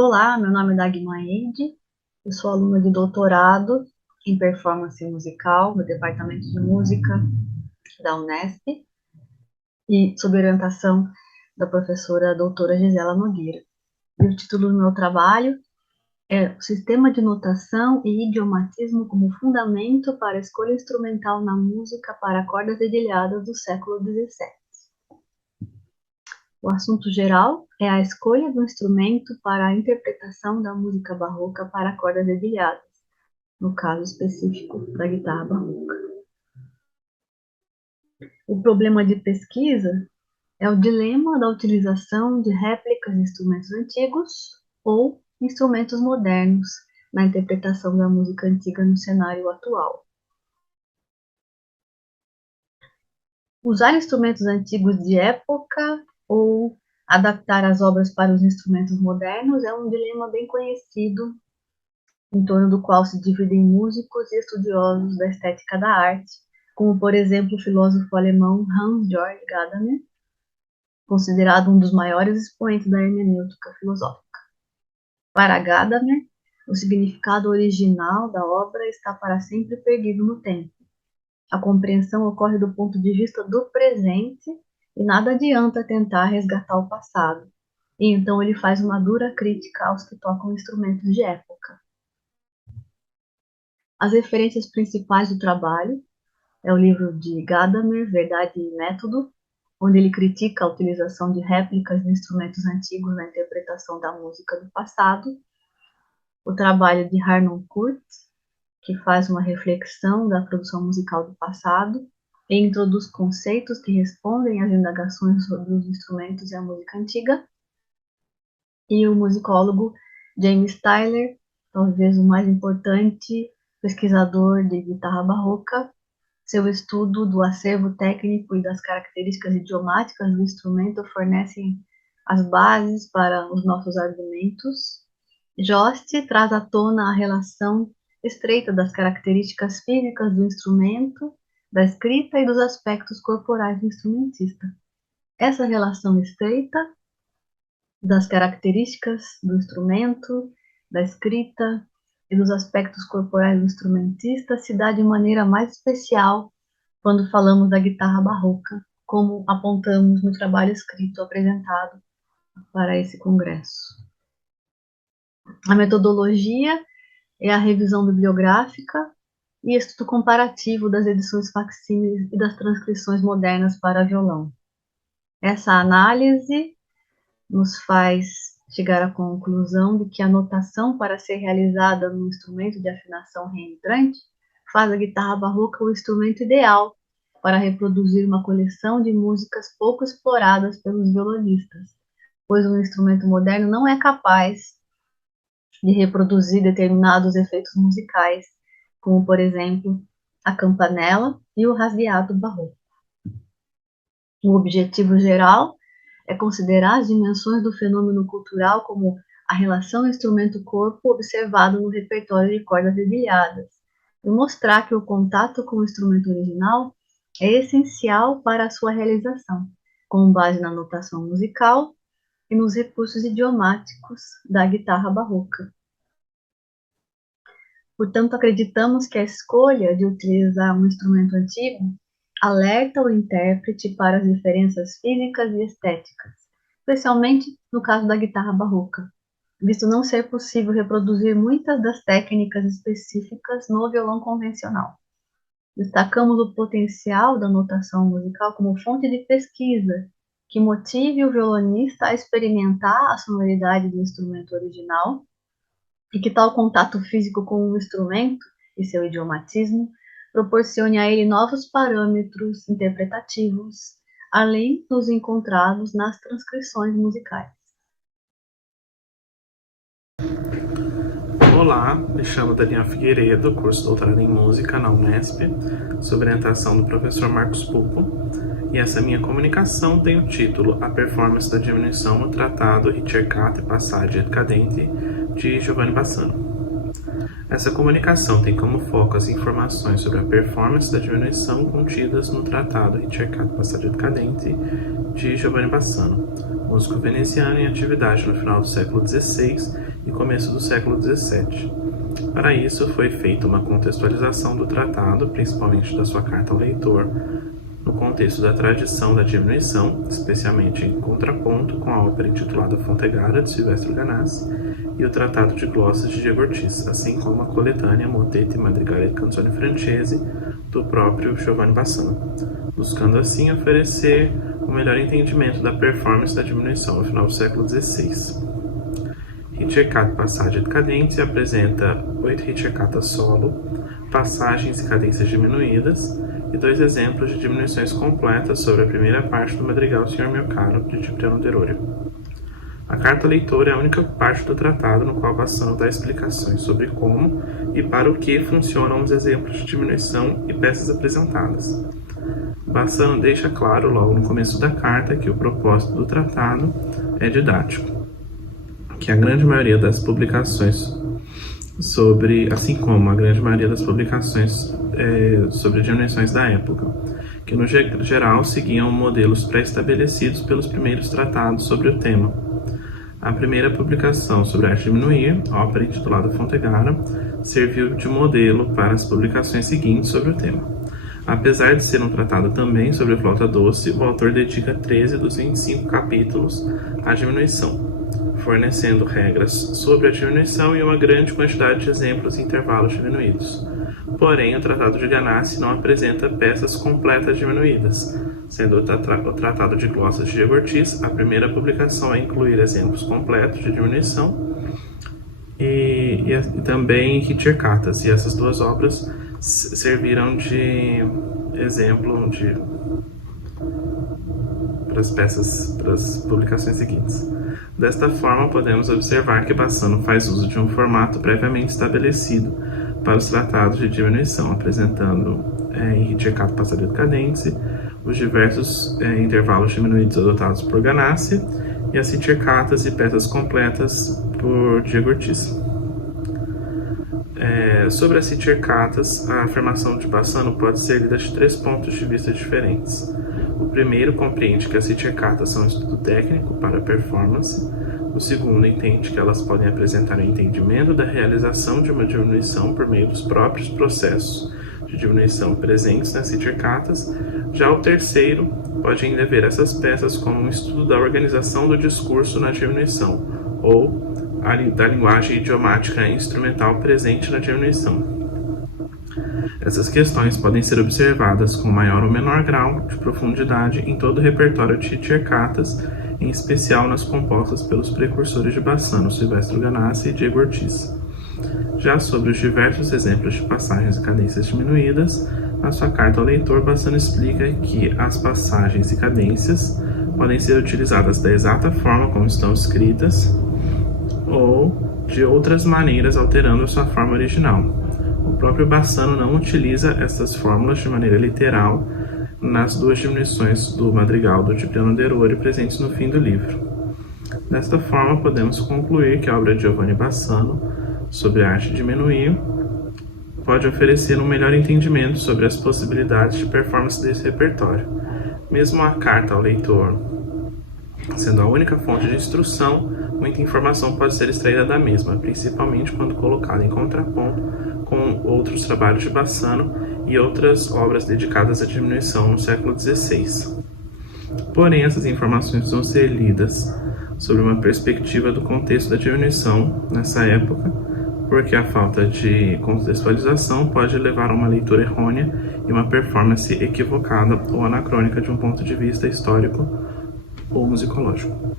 Olá, meu nome é Dagmar Eide, eu sou aluna de doutorado em performance musical no Departamento de Música da Unesp e sob orientação da professora doutora Gisela Nogueira. E o título do meu trabalho é o Sistema de Notação e Idiomatismo como Fundamento para a Escolha Instrumental na Música para Cordas Dedilhadas do século XVII. O assunto geral é a escolha do instrumento para a interpretação da música barroca para cordas dedilhadas, no caso específico da guitarra barroca. O problema de pesquisa é o dilema da utilização de réplicas de instrumentos antigos ou instrumentos modernos na interpretação da música antiga no cenário atual. Usar instrumentos antigos de época ou adaptar as obras para os instrumentos modernos é um dilema bem conhecido, em torno do qual se dividem músicos e estudiosos da estética da arte, como, por exemplo, o filósofo alemão Hans-Georg Gadamer, considerado um dos maiores expoentes da hermenêutica filosófica. Para Gadamer, o significado original da obra está para sempre perdido no tempo. A compreensão ocorre do ponto de vista do presente e nada adianta tentar resgatar o passado. E então ele faz uma dura crítica aos que tocam instrumentos de época. As referências principais do trabalho é o livro de Gadamer, Verdade e Método, onde ele critica a utilização de réplicas de instrumentos antigos na interpretação da música do passado. O trabalho de Harnoncourt, que faz uma reflexão da produção musical do passado e introduz conceitos que respondem às indagações sobre os instrumentos e a música antiga. E o musicólogo James Tyler, talvez o mais importante pesquisador de guitarra barroca. Seu estudo do acervo técnico e das características idiomáticas do instrumento fornecem as bases para os nossos argumentos. Jost traz à tona a relação estreita das características físicas do instrumento, da escrita e dos aspectos corporais do instrumentista. Essa relação estreita das características do instrumento, da escrita e dos aspectos corporais do instrumentista se dá de maneira mais especial quando falamos da guitarra barroca, como apontamos no trabalho escrito apresentado para esse congresso. A metodologia é a revisão bibliográfica e estudo comparativo das edições facsímiles e das transcrições modernas para violão. Essa análise nos faz chegar à conclusão de que a notação para ser realizada no instrumento de afinação reentrante faz a guitarra barroca o instrumento ideal para reproduzir uma coleção de músicas pouco exploradas pelos violonistas, pois um instrumento moderno não é capaz de reproduzir determinados efeitos musicais, como, por exemplo, a campanella e o rasgueado barroco. O objetivo geral é considerar as dimensões do fenômeno cultural como a relação instrumento-corpo observado no repertório de cordas dedilhadas, e mostrar que o contato com o instrumento original é essencial para a sua realização, com base na notação musical e nos recursos idiomáticos da guitarra barroca. Portanto, acreditamos que a escolha de utilizar um instrumento antigo alerta o intérprete para as diferenças físicas e estéticas, especialmente no caso da guitarra barroca, visto não ser possível reproduzir muitas das técnicas específicas no violão convencional. Destacamos o potencial da notação musical como fonte de pesquisa, que motive o violonista a experimentar a sonoridade do instrumento original e que tal contato físico com o instrumento e seu idiomatismo proporcione a ele novos parâmetros interpretativos, além dos encontrados nas transcrições musicais. Olá, me chamo Daniel Figueiredo, curso doutorado em música na Unesp, sob orientação do professor Marcos Pupo, e essa minha comunicação tem o título A Performance da Diminuição no Tratado Ricercate Passaggi et Cadenti de Giovanni Bassano. Essa comunicação tem como foco as informações sobre a performance da diminuição contidas no Tratado Ricercate Passaggi et Cadenti de Giovanni Bassano, músico veneziano em atividade no final do século XVI e começo do século XVII. Para isso, foi feita uma contextualização do tratado, principalmente da sua carta ao leitor, no contexto da tradição da diminuição, especialmente em contraponto com a ópera intitulada Fontegara, de Silvestro Ganassi, e o Tratado de Glossas de Diego Ortiz, assim como a coletânea Motetti Madrigali e Canzoni Francesi, do próprio Giovanni Bassano, buscando assim oferecer um melhor entendimento da performance da diminuição no final do século XVI. Ricercate Passaggi et Cadenzia apresenta 8 ricercatas solo, passagens e cadências diminuídas, e 2 exemplos de diminuições completas sobre a primeira parte do madrigal Senhor Mio Caro, de Cipriano Derorio. A carta ao leitor é a única parte do tratado no qual Bassano dá explicações sobre como e para o que funcionam os exemplos de diminuição e peças apresentadas. Bassano deixa claro logo no começo da carta que o propósito do tratado é didático, que a grande maioria das publicações sobre diminuições da época, que no geral seguiam modelos pré-estabelecidos pelos primeiros tratados sobre o tema. A primeira publicação sobre a arte de diminuir, a ópera intitulada Fontegara, serviu de modelo para as publicações seguintes sobre o tema. Apesar de ser um tratado também sobre flauta doce, o autor dedica 13 dos 25 capítulos à diminuição, fornecendo regras sobre a diminuição e uma grande quantidade de exemplos e intervalos diminuídos. Porém, o Tratado de Ganassi não apresenta peças completas diminuídas, sendo o Tratado de Glossas de Diego Ortiz a primeira publicação a incluir exemplos completos de diminuição e também ricercatas, e essas 2 obras serviram de exemplo para as publicações seguintes. Desta forma, podemos observar que Bassano faz uso de um formato previamente estabelecido para os tratados de diminuição, apresentando em Ricercate Passaggi et Cadenzia os diversos intervalos diminuídos adotados por Ganassi e as ricercatas e peças completas por Diego Ortiz. Sobre as ricercatas, a afirmação de Bassano pode ser lida de 3 pontos de vista diferentes. O primeiro compreende que as ricercatas são um estudo técnico para a performance. O segundo entende que elas podem apresentar o entendimento da realização de uma diminuição por meio dos próprios processos de diminuição presentes nas ricercatas. Já o terceiro pode ainda ver essas peças como um estudo da organização do discurso na diminuição, ou da linguagem idiomática e instrumental presente na diminuição. Essas questões podem ser observadas com maior ou menor grau de profundidade em todo o repertório de ricercatas, em especial nas compostas pelos precursores de Bassano, Silvestro Ganassi e Diego Ortiz. Já sobre os diversos exemplos de passagens e cadências diminuídas, na sua carta ao leitor, Bassano explica que as passagens e cadências podem ser utilizadas da exata forma como estão escritas ou de outras maneiras alterando a sua forma original. O próprio Bassano não utiliza essas fórmulas de maneira literal nas 2 diminuições do madrigal do Cipriano Derorio presentes no fim do livro. Desta forma, podemos concluir que a obra de Giovanni Bassano sobre a arte de diminuir pode oferecer um melhor entendimento sobre as possibilidades de performance desse repertório. Mesmo a carta ao leitor sendo a única fonte de instrução, muita informação pode ser extraída da mesma, principalmente quando colocada em contraponto com outros trabalhos de Bassano e outras obras dedicadas à diminuição no século XVI. Porém, essas informações vão ser lidas sob uma perspectiva do contexto da diminuição nessa época, porque a falta de contextualização pode levar a uma leitura errônea e uma performance equivocada ou anacrônica de um ponto de vista histórico ou musicológico.